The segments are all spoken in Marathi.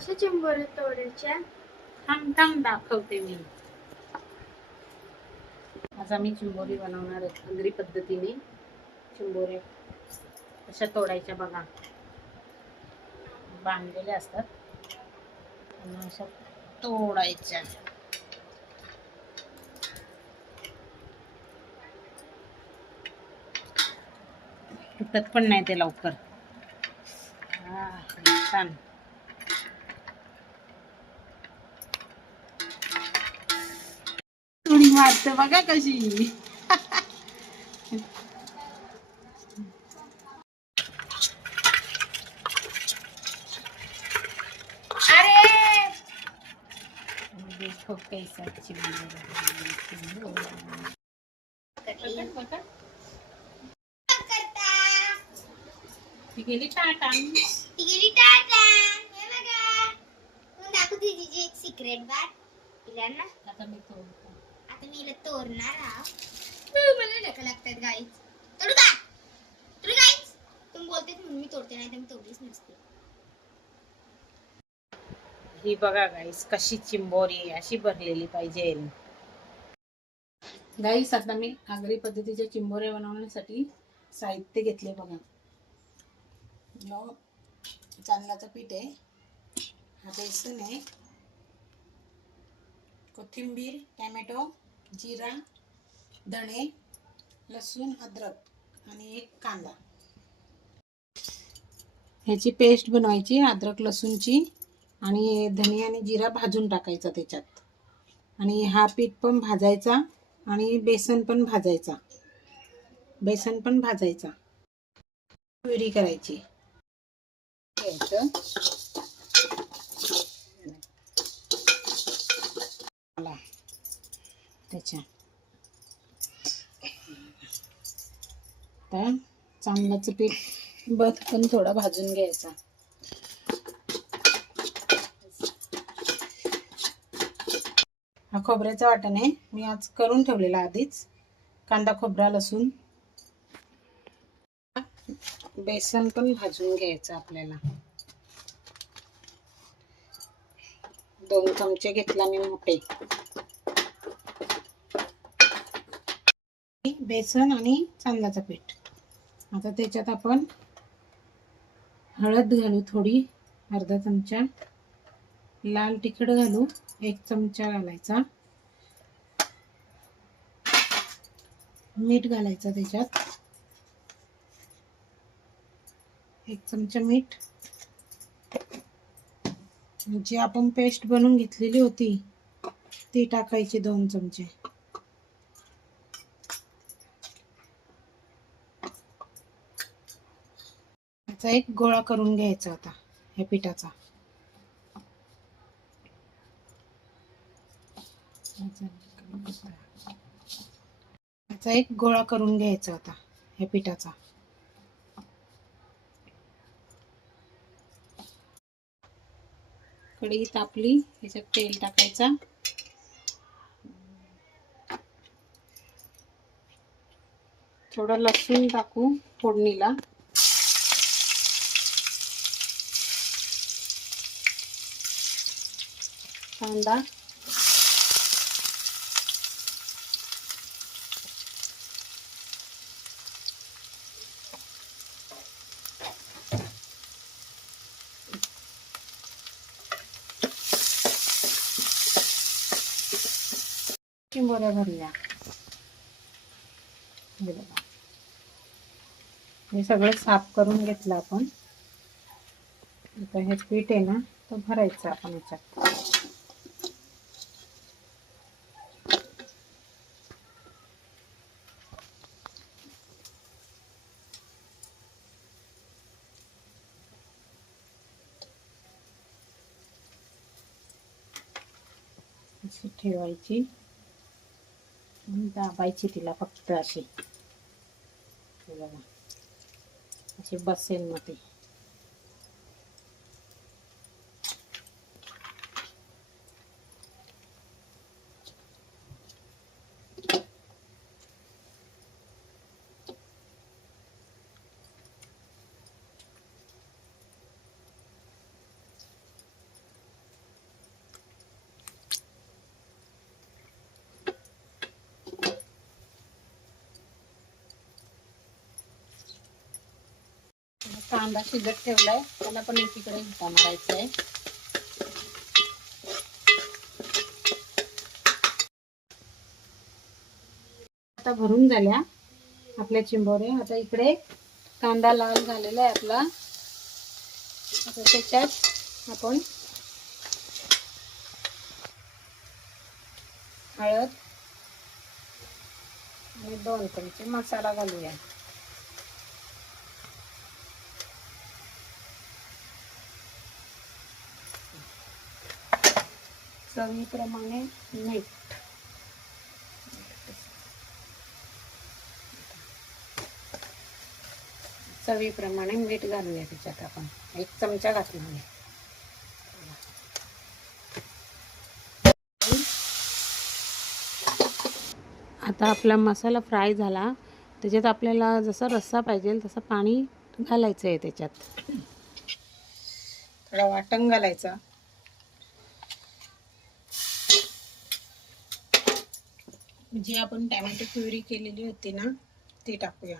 कशा चिंबोऱ्या तोडायच्या? थांब थांब दाखवते मी. आज आम्ही चिंबोरी बनवणार आहे आगरी पद्धतीने. चिंबोऱ्या कशा तोडायच्या बघा. बांधलेल्या असतात आणि अशा तोडायच्या. तुटत पण नाही ते लवकर. छान. उडी मारते बघा कशी. अरे देखो कैसा ती गेली टाटा. दाखवते एक सिक्रेट बार ना. आता मी तोडतो. आता मी हिला तोडणार मला नका लागतात गाईज. तोडू का तुला गाईज? तुम्ही बोलतेच म्हणून मी तोडते, नाही तर मी तोडलीच नसते. ही बघा गाईस कशी चिंबोरी अशी भरलेली पाहिजे गाईस. आता मी आगरी पद्धतीच्या चिंबोऱ्या बनवण्यासाठी साहित्य घेतले बघा. तांदळाचं पीठ आहे, हा बेसन आहे, कोथिंबीर, टोमॅटो, जिरा, धणे, लसूण, अद्रक आणि एक कांदा. ह्याची पेस्ट बनवायची अद्रक लसूणची. आणि धणे आणि जिरा भाजून टाकायचा त्याच्यात. आणि हा पीठ पण भाजायचा आणि बेसन पण भाजायचा. प्युरी करायची. त्याच्या तर चांगल्याचं पीठ पण थोडा भाजून घ्यायचा. हा खोबऱ्याचा वाटण आहे, मी आज करून ठेवलेला आधीच. कांदा, खोबरा, लसूण. बेसन पण भाजून घ्यायचं आपल्याला. 2 चमचे घेतला मी मोठे. बेसन आणि तांदळाचं पीठ. आता त्याच्यात आपण हळद घालू थोडी, अर्धा चमचा. लाल तिखट घालू 1 चमचा घालायचा. मीठ घालायचं त्याच्यात 1 चमचा मीठ. जी आपण पेस्ट बनवून घेतलेली होती ती टाकायची 2 चमचे. याचा एक गोळा करून घ्यायचा आता या पिठाचा. याचा एक गोळा करून घ्यायचा आता या पिठाचा. कढई तापली, याच्यात तेल टाकायचा. थोडं लसूण टाकू फोडणीला. कांदा, चिंबोऱ्या भरल्या. हे सगळं साफ करून घेतलं आपण. आता हे पीठ आहे ना तो भरायचं आपण याच्यात. अशी ठेवायची आणि दाबायची तिला फक्त अशी. अशी बसेल मग ती. कांदा शिजत ठेवलाय, त्याला पण एकीकडे हिटा मारायचा आहे. आता भरून झाल्या आपल्या चिंबोऱ्या. आता इकडे कांदा लाल झालेला आहे आपला. आता त्याच्यात आपण हळद आणि 2 चमचे मसाला घालूया. चवीप्रमाणे मीठ. चवीप्रमाणे मीठ घालूया त्याच्यात. आपण 1 चमचा घातला आहे. आता आपला मसाला फ्राय झाला. त्याच्यात आपल्याला जसा रस्सा पाहिजे तसं पाणी घालायचं आहे. त्याच्यात थोडा वाटण घालायचा. जी आपण टॅमॅटो प्युरी केलेली होती ना, ती टाकूया.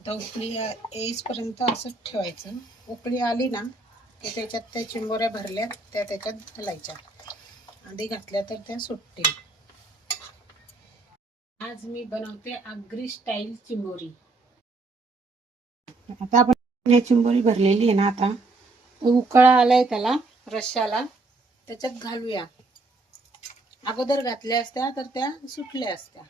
आता उकळी येईपर्यंत असंच ठेवायचं. उकळी आली ना की त्याच्यात त्या चिंबोऱ्या भरल्या त्या त्याच्यात घालायच्या. आधी घातल्या तर त्या सुटतील. आज मी बनवते आगरी स्टाईल चिंबोरी. आता आपण हे चिंबोरी भरलेली आहे ना, आता उकळा आलाय त्याला रश्श्याला, त्याच्यात घालूया. अगोदर घातल्या असत्या तर त्या सुटल्या असत्या.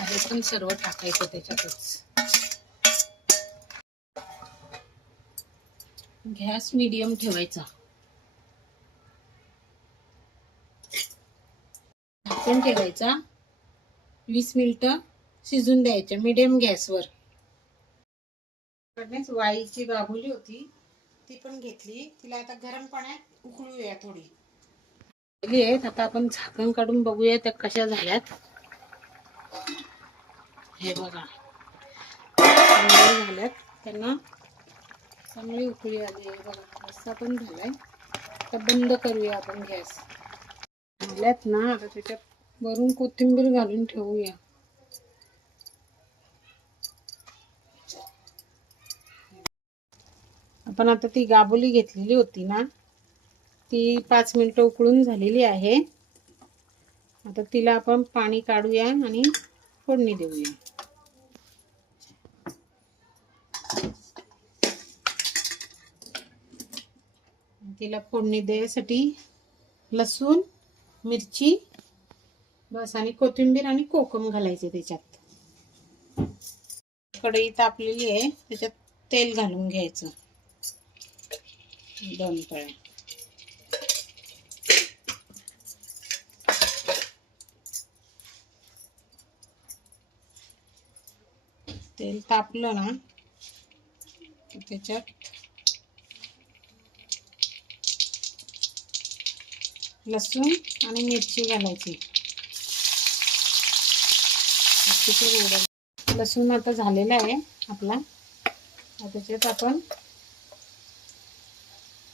हे पण सर्व टाकायचं त्याच्यातच. गॅस मीडियम ठेवायचा. झाकण ठेवायचा. 20 मिनिटं शिजून द्यायच्या मीडियम गॅसवर. कडनेच वाईची गाभुली होती, ती पण घेतली. तिला आता गरम पाण्यात उकळूया थोडी. आता आपण झाकण काढून बघूया त्या कशा झाल्यात. हे बघा, चांगले झाल्यात. त्यांना चांगली उकळी आली आहे बघा. रस्सा पण झालाय. आता बंद करूया आपण गॅस. झाल्यात ना, आता त्याच्यात वरून कोथिंबीर घालून ठेवूया. आपण आता ती गाबोली घेतलेली होती ना, ती 5 मिनिटं उकळून झालेली आहे. आता तिला आपण पाणी काढूया आणि फोडणी देऊया. तिला फोडणी देण्यासाठी लसूण, मिरची बस आणि कोथिंबीर आणि कोकम घालायचे त्याच्यात. कढई तापलेली आहे, त्याच्यात तेल घालून घ्यायचं 2 पळ्या. तेल तापलं ना की त्याच्यात लसूण आणि मिरची घालायची. लसूण आता झालेला आहे आपला. त्याच्यात आपण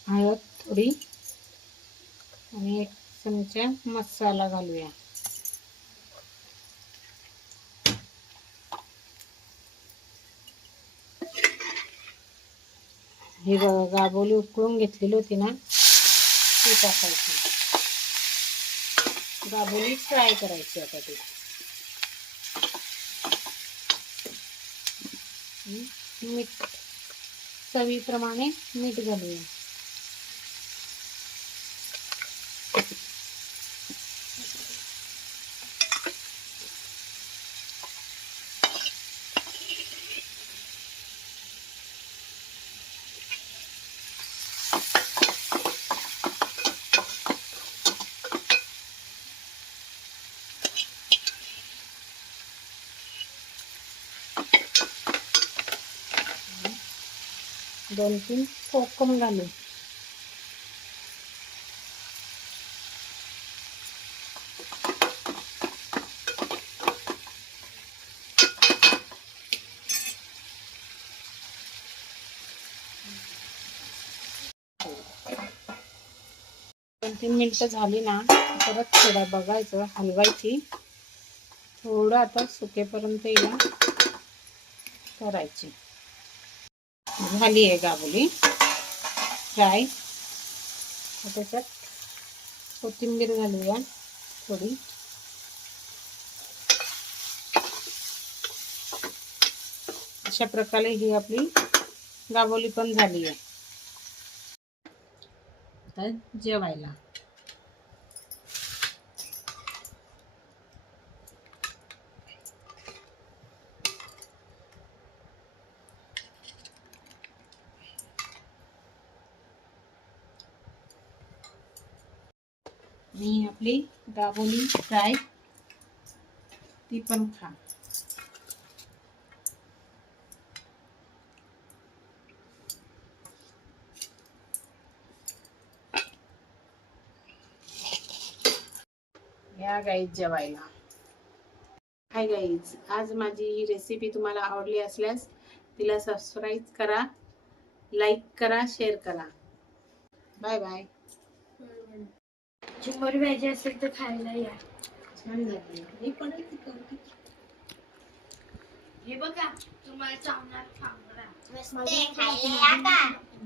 हळद थोडी आणि 1 चमचा मसाला घालूया. ही गाबोली उकळून घेतलेली होती ना, ती टाकायची. गाबोली फ्राय करायची. आता ती मीठ चवीप्रमाणे मीठ घालूया. दोन 3 कोकम घालू. 2-3 मिनिटं झाली ना परत थोडा बघायचं, हलवायची. थोडं आता सुकेपर्यंत हिला करायची. झाली आहे गाबोली फ्राय. त्याच्यात कोथिंबीर घालूया थोडी. अशा प्रकारे ही आपली गाबोली पण झाली आहे. आता जेवायला. आणि आपली गाबोली फ्राय ती पण खा. या गाईज जेवायला. हाय गाईज, आज माझी ही रेसिपी तुम्हाला आवडली असल्यास तिला सबस्क्राईब करा, लाईक करा, शेअर करा. Bye bye. चिंबोरी पाहिजे असेल तर खायला या. छान झाली. हे पडेल ती कवटी. हे बघा तुम्हाला चावणार खाणार. मस्त खायला या का?